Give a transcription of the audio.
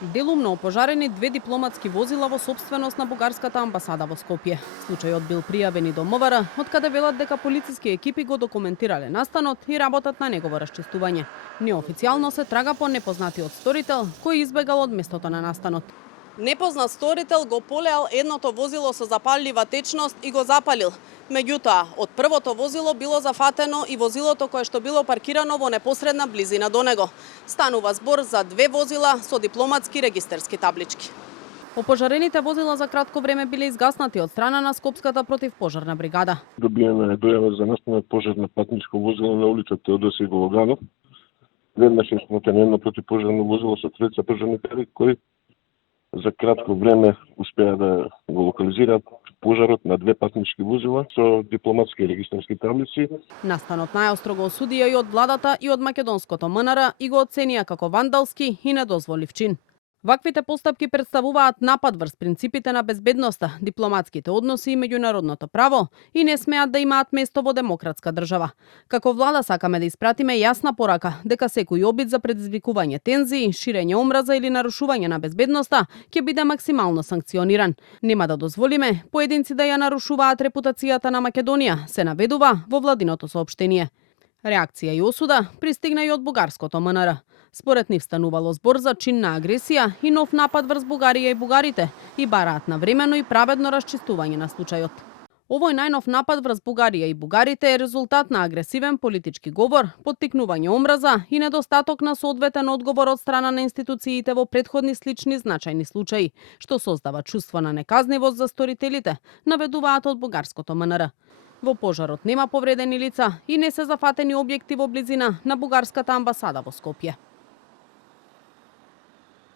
Делумно опожарени две дипломатски возила во сопственост на бугарската амбасада во Скопје. Случајот бил пријавен и до МВР, од каде велат дека полициски екипи го документирале настанот и работат на негово расчистување. Неофицијално се трага по непознатиот сторител кој избегал од местото на настанот. Непознат сторител го полеал едното возило со запаллива течност и го запалил. Меѓутоа, од првото возило било зафатено и возилото кое што било паркирано во непосредна близина до него. Станува збор за две возила со дипломатски регистерски таблички. Опожарените возила за кратко време биле изгаснати од страна на Скопската противпожарна бригада. Добиена е дојава за настанат пожар на патничко возило на улица Теодосиј Гологанов. Веднаш е смотено едно противпожарно возило со тројца пожарникари кои за кратко време успеа да го локализираат пожарот на две патнички возила со дипломатски регистерски таблици. Настанот најостро го осудија и од владата и од македонското МНР и го оценија како вандалски и недозволив чин. Ваквите постапки представуваат напад врз принципите на безбедноста, дипломатските односи и меѓународното право и не смеат да имаат место во демократска држава. Како влада сакаме да испратиме јасна порака дека секој обид за предизвикување тензии, ширење омраза или нарушување на безбедноста ќе биде максимално санкциониран. Нема да дозволиме поединци да ја нарушуваат репутацијата на Македонија, се наведува во владиното соопштение. Реакција и осуда пристигна и од бугарското МНР. Според нив станувало збор за чинна агресија и нов напад врз Бугарија и бугарите и бараат навремено и праведно расчистување на случајот. Овој најнов напад врз Бугарија и бугарите е резултат на агресивен политички говор, поттикнување омраза и недостаток на соодветен одговор од страна на институциите во претходни слични значајни случаи, што создава чувство на неказнивост за сторителите, наведуваат од бугарското МНР. Во пожарот нема повредени лица и не се зафатени објекти во близина на бугарската амбасада во Скопје.